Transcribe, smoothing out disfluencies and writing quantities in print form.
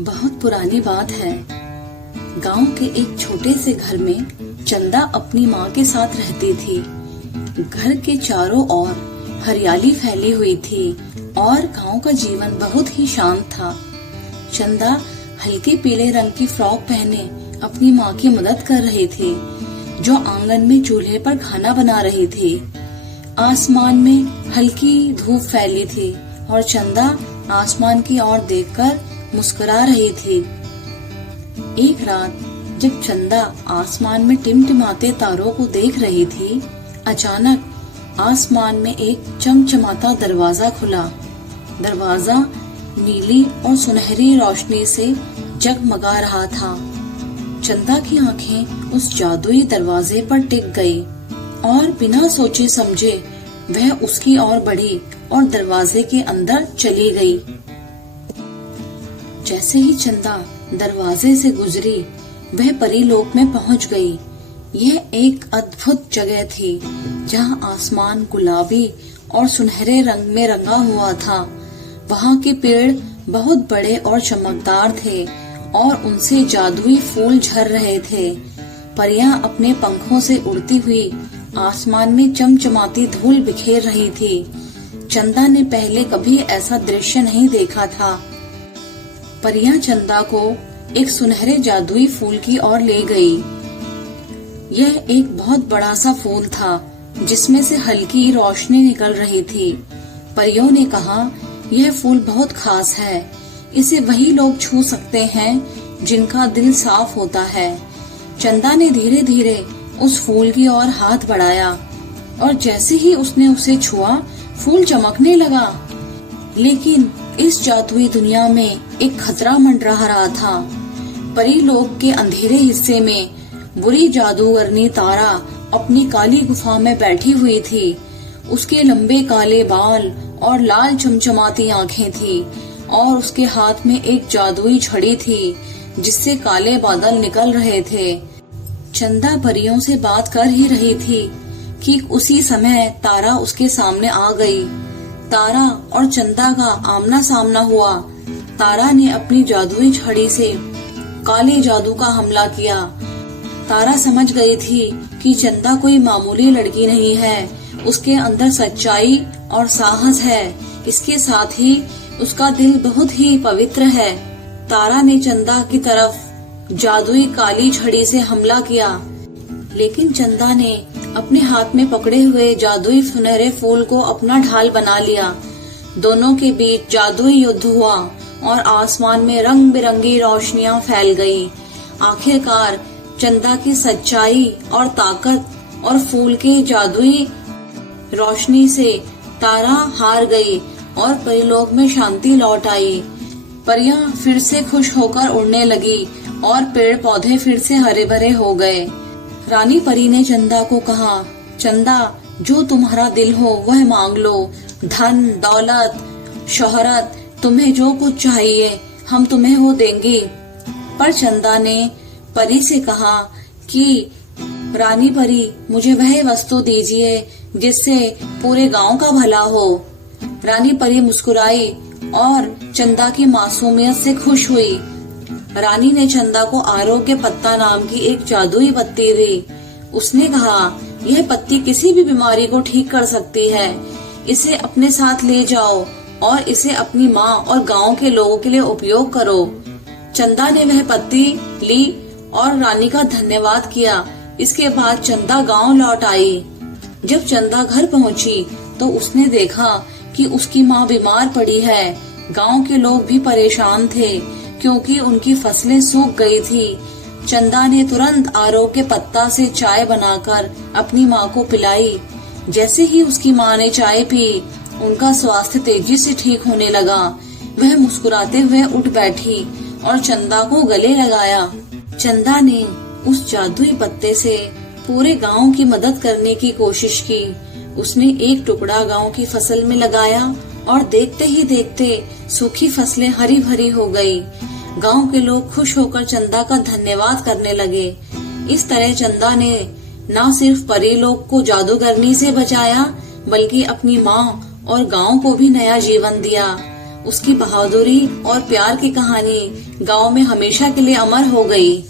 बहुत पुरानी बात है। गांव के एक छोटे से घर में चंदा अपनी माँ के साथ रहती थी। घर के चारों ओर हरियाली फैली हुई थी और गांव का जीवन बहुत ही शांत था। चंदा हल्के पीले रंग की फ्रॉक पहने अपनी माँ की मदद कर रही थी, जो आंगन में चूल्हे पर खाना बना रही थी। आसमान में हल्की धूप फैली थी और चंदा आसमान की ओर देखकर मुस्कुरा रही थी। एक रात जब चंदा आसमान में टिमटिमाते तारों को देख रही थी, अचानक आसमान में एक चमचमाता दरवाजा खुला। दरवाजा नीली और सुनहरी रोशनी से जगमगा रहा था। चंदा की आंखें उस जादुई दरवाजे पर टिक गई और बिना सोचे समझे वह उसकी ओर बढ़ी और दरवाजे के अंदर चली गई। जैसे ही चंदा दरवाजे से गुजरी, वह परीलोक में पहुंच गई। यह एक अद्भुत जगह थी, जहां आसमान गुलाबी और सुनहरे रंग में रंगा हुआ था। वहां के पेड़ बहुत बड़े और चमकदार थे और उनसे जादुई फूल झर रहे थे। परियां अपने पंखों से उड़ती हुई आसमान में चमचमाती धूल बिखेर रही थी। चंदा ने पहले कभी ऐसा दृश्य नहीं देखा था। परियां चंदा को एक सुनहरे जादुई फूल की ओर ले गई। यह एक बहुत बड़ा सा फूल था, जिसमें से हल्की रोशनी निकल रही थी। परियों ने कहा, यह फूल बहुत खास है। इसे वही लोग छू सकते हैं जिनका दिल साफ होता है। चंदा ने धीरे धीरे उस फूल की ओर हाथ बढ़ाया और जैसे ही उसने उसे छुआ, फूल चमकने लगा। लेकिन इस जादुई दुनिया में एक खतरा मंडरा रहा था। परीलोक के अंधेरे हिस्से में बुरी जादूगरनी तारा अपनी काली गुफा में बैठी हुई थी। उसके लंबे काले बाल और लाल चमचमाती आंखें थी और उसके हाथ में एक जादुई छड़ी थी, जिससे काले बादल निकल रहे थे। चंदा परियों से बात कर ही रही थी कि उसी समय तारा उसके सामने आ गई। तारा और चंदा का आमना सामना हुआ। तारा ने अपनी जादुई छड़ी से काले जादू का हमला किया। तारा समझ गई थी कि चंदा कोई मामूली लड़की नहीं है। उसके अंदर सच्चाई और साहस है। इसके साथ ही उसका दिल बहुत ही पवित्र है। तारा ने चंदा की तरफ जादुई काली छड़ी से हमला किया, लेकिन चंदा ने अपने हाथ में पकड़े हुए जादुई सुनहरे फूल को अपना ढाल बना लिया। दोनों के बीच जादुई युद्ध हुआ और आसमान में रंग बिरंगी रोशनियां फैल गई। आखिरकार चंदा की सच्चाई और ताकत और फूल की जादुई रोशनी से तारा हार गई और परीलोक में शांति लौट आई। परियां फिर से खुश होकर उड़ने लगी और पेड़ पौधे फिर से हरे भरे हो गए। रानी परी ने चंदा को कहा, चंदा, जो तुम्हारा दिल हो वह मांग लो। धन, दौलत, शोहरत, तुम्हें जो कुछ चाहिए हम तुम्हें वो देंगे। पर चंदा ने परी से कहा कि रानी परी, मुझे वह वस्तु दीजिए जिससे पूरे गांव का भला हो। रानी परी मुस्कुराई और चंदा की मासूमियत से खुश हुई। रानी ने चंदा को आरोग्य पत्ता नाम की एक जादुई पत्ती दी। उसने कहा, यह पत्ती किसी भी बीमारी को ठीक कर सकती है। इसे अपने साथ ले जाओ और इसे अपनी माँ और गांव के लोगों के लिए उपयोग करो। चंदा ने वह पत्ती ली और रानी का धन्यवाद किया। इसके बाद चंदा गांव लौट आई। जब चंदा घर पहुंची तो उसने देखा कि उसकी माँ बीमार पड़ी है। गांव के लोग भी परेशान थे क्योंकि उनकी फसलें सूख गई थी। चंदा ने तुरंत आरोग्य पत्ता से चाय बनाकर अपनी माँ को पिलाई। जैसे ही उसकी माँ ने चाय पी, उनका स्वास्थ्य तेजी से ठीक होने लगा। वह मुस्कुराते हुए उठ बैठी और चंदा को गले लगाया। चंदा ने उस जादुई पत्ते से पूरे गांव की मदद करने की कोशिश की। उसने एक टुकड़ा गांव की फसल में लगाया और देखते ही देखते सूखी फसलें हरी भरी हो गई। गांव के लोग खुश होकर चंदा का धन्यवाद करने लगे। इस तरह चंदा ने न सिर्फ परीलोक को जादूगरनी से बचाया, बल्कि अपनी माँ और गांव को भी नया जीवन दिया। उसकी बहादुरी और प्यार की कहानी गांव में हमेशा के लिए अमर हो गई।